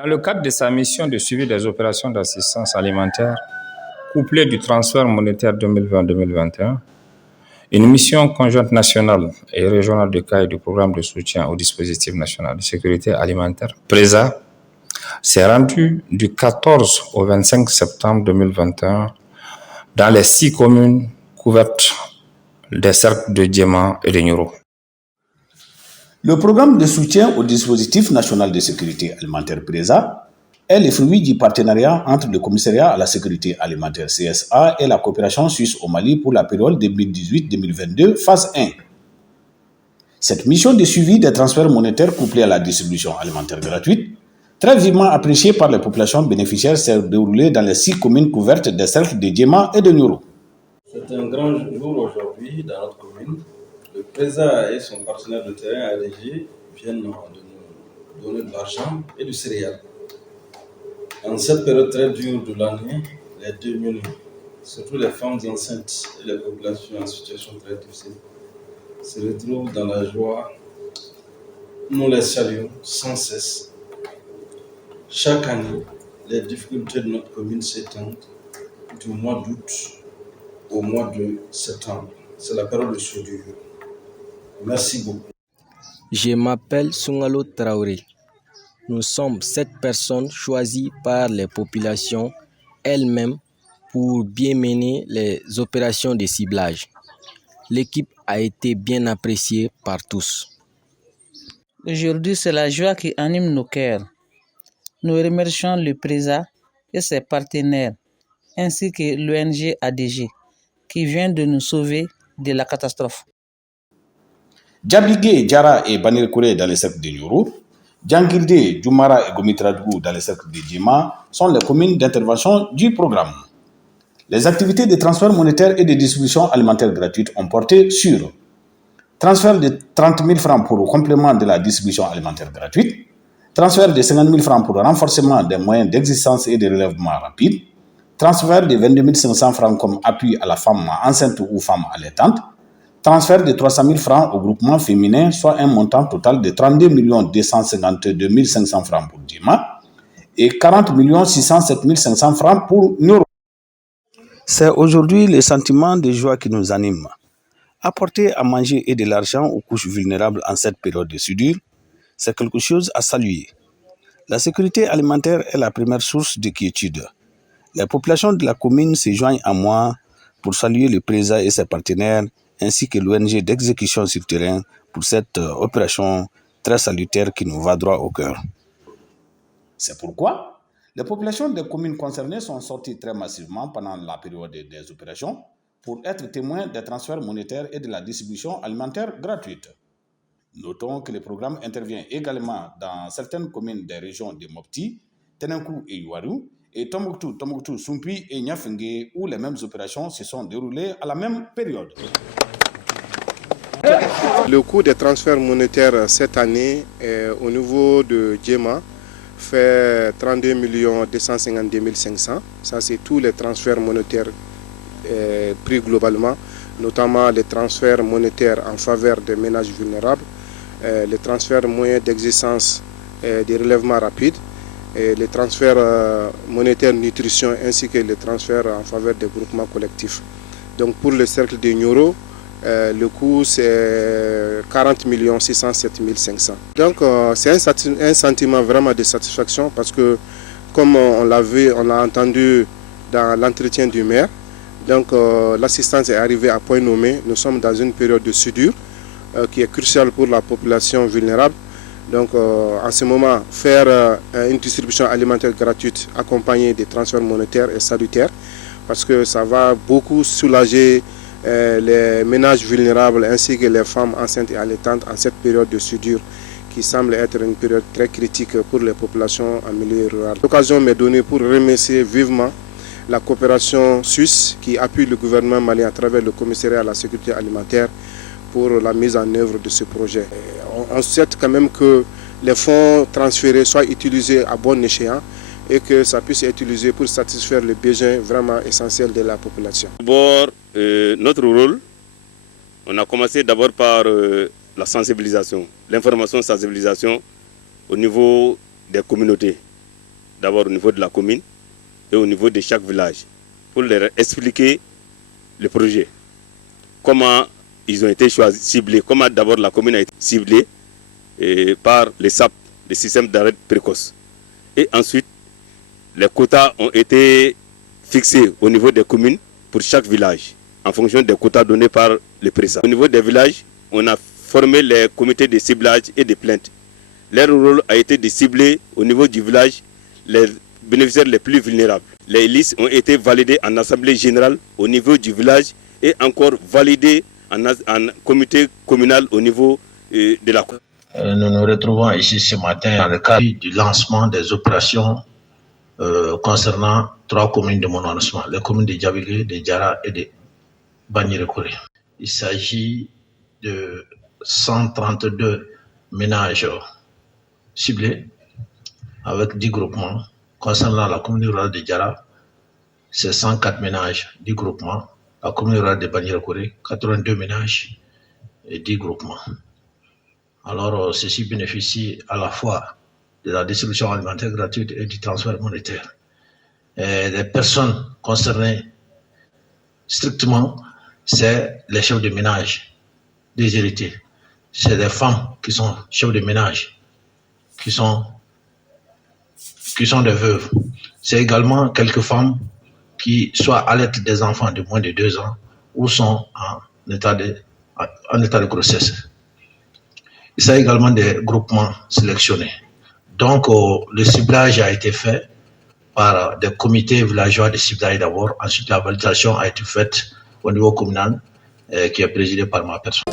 Dans le cadre de sa mission de suivi des opérations d'assistance alimentaire, couplée du transfert monétaire 2020-2021, une mission conjointe nationale et régionale de cas et du programme de soutien au dispositif national de sécurité alimentaire, PRESA, s'est rendue du 14 au 25 septembre 2021 dans les 6 communes couvertes des cercles de Djema et de Nioro. Le programme de soutien au dispositif national de sécurité alimentaire PRESA est le fruit du partenariat entre le Commissariat à la sécurité alimentaire CSA et la coopération suisse au Mali pour la période 2018-2022, phase 1. Cette mission de suivi des transferts monétaires couplés à la distribution alimentaire gratuite, très vivement appréciée par les populations bénéficiaires, s'est déroulée dans les 6 communes couvertes des cercles de Djema et de Nioro. C'est un grand jour aujourd'hui dans notre commune. Le PRESA et son partenaire de terrain ADG viennent de nous donner de l'argent et du céréales. En cette période très dure de l'année, les démunis, surtout les femmes enceintes et les populations en situation très difficile, se retrouvent dans la joie. Nous les saluons sans cesse. Chaque année, les difficultés de notre commune s'étendent du mois d'août au mois de septembre. C'est la période de soudure. Merci beaucoup. Je m'appelle Sungalo Traoré. Nous sommes 7 personnes choisies par les populations elles-mêmes pour bien mener les opérations de ciblage. L'équipe a été bien appréciée par tous. Aujourd'hui, c'est la joie qui anime nos cœurs. Nous remercions le PRESA et ses partenaires, ainsi que l'ONG ADG, qui vient de nous sauver de la catastrophe. Djabigé, Djara et Banirkouré dans les cercles de Nioro, Djangilde, Djoumara et Gomitradou dans les cercles de Djema sont les communes d'intervention du programme. Les activités de transfert monétaire et de distribution alimentaire gratuite ont porté sur transfert de 30 000 francs pour le complément de la distribution alimentaire gratuite, transfert de 50 000 francs pour le renforcement des moyens d'existence et de relèvement rapide, transfert de 22 500 francs comme appui à la femme enceinte ou femme allaitante, transfert de 300 000 francs au groupement féminin, soit un montant total de 32 252 500 francs pour Djema et 40 607 500 francs pour Nioro. C'est aujourd'hui le sentiment de joie qui nous anime. Apporter à manger et de l'argent aux couches vulnérables en cette période de soudure, c'est quelque chose à saluer. La sécurité alimentaire est la première source de quiétude. Les populations de la commune se joignent à moi pour saluer le PRESA et ses partenaires, ainsi que l'ONG d'exécution sur terrain pour cette opération très salutaire qui nous va droit au cœur. C'est pourquoi les populations des communes concernées sont sorties très massivement pendant la période des opérations pour être témoins des transferts monétaires et de la distribution alimentaire gratuite. Notons que le programme intervient également dans certaines communes des régions de Mopti, Tenenkou et Yuaru, et Tombouctou, Sumpi et Niafengue, où les mêmes opérations se sont déroulées à la même période. Le coût des transferts monétaires cette année au niveau de Djema fait 32 252 500. Ça, c'est tous les transferts monétaires pris globalement, notamment les transferts monétaires en faveur des ménages vulnérables, les transferts moyens d'existence des relèvements rapides, et les transferts monétaires nutrition ainsi que les transferts en faveur des groupements collectifs. Donc pour le cercle de Nioro, le coût c'est 40 607 500. Donc c'est un sentiment vraiment de satisfaction parce que comme on l'a entendu dans l'entretien du maire, donc l'assistance est arrivée à point nommé. Nous sommes dans une période de soudure qui est cruciale pour la population vulnérable. Donc en ce moment, faire une distribution alimentaire gratuite accompagnée des transferts monétaires est salutaire parce que ça va beaucoup soulager les ménages vulnérables ainsi que les femmes enceintes et allaitantes en cette période de soudure qui semble être une période très critique pour les populations en milieu rural. L'occasion m'est donnée pour remercier vivement la coopération suisse qui appuie le gouvernement malien à travers le commissariat à la sécurité alimentaire pour la mise en œuvre de ce projet. On souhaite quand même que les fonds transférés soient utilisés à bon escient et que ça puisse être utilisé pour satisfaire les besoins vraiment essentiels de la population. D'abord, notre rôle, on a commencé d'abord par la sensibilisation, l'information sensibilisation au niveau des communautés. d'abord au niveau de la commune et au niveau de chaque village, pour leur expliquer le projet. Comment ils ont été choisis, ciblés, comment d'abord la commune a été ciblée par les SAP, les systèmes d'arrêt précoce. Et ensuite, les quotas ont été fixés au niveau des communes pour chaque village, en fonction des quotas donnés par le président. Au niveau des villages, on a formé les comités de ciblage et de plainte. Leur rôle a été de cibler au niveau du village les bénéficiaires les plus vulnérables. Les listes ont été validées en assemblée générale au niveau du village et encore validées en comité communal au niveau de la commune. Nous nous retrouvons ici ce matin dans le cadre du lancement des opérations concernant 3 communes de mon arrondissement, les communes de Diabilé, de Diara et de Banyerekore. Il s'agit de 132 ménages ciblés avec 10 groupements. Concernant la commune rurale de Diara, c'est 104 ménages, 10 groupements. La commune rurale de Banyerekore, 82 ménages et 10 groupements. Alors, ceci bénéficie à la fois de la distribution alimentaire gratuite et du transfert monétaire. Et les personnes concernées, strictement, c'est les chefs de ménage déshérités. C'est les femmes qui sont chefs de ménage, qui sont des veuves. C'est également quelques femmes qui soit allaitent des enfants de moins de 2 ans ou sont en état de grossesse. Il s'agit également des groupements sélectionnés. Donc, le ciblage a été fait par des comités villageois de ciblage d'abord. Ensuite, la validation a été faite au niveau communal qui est présidé par ma personne.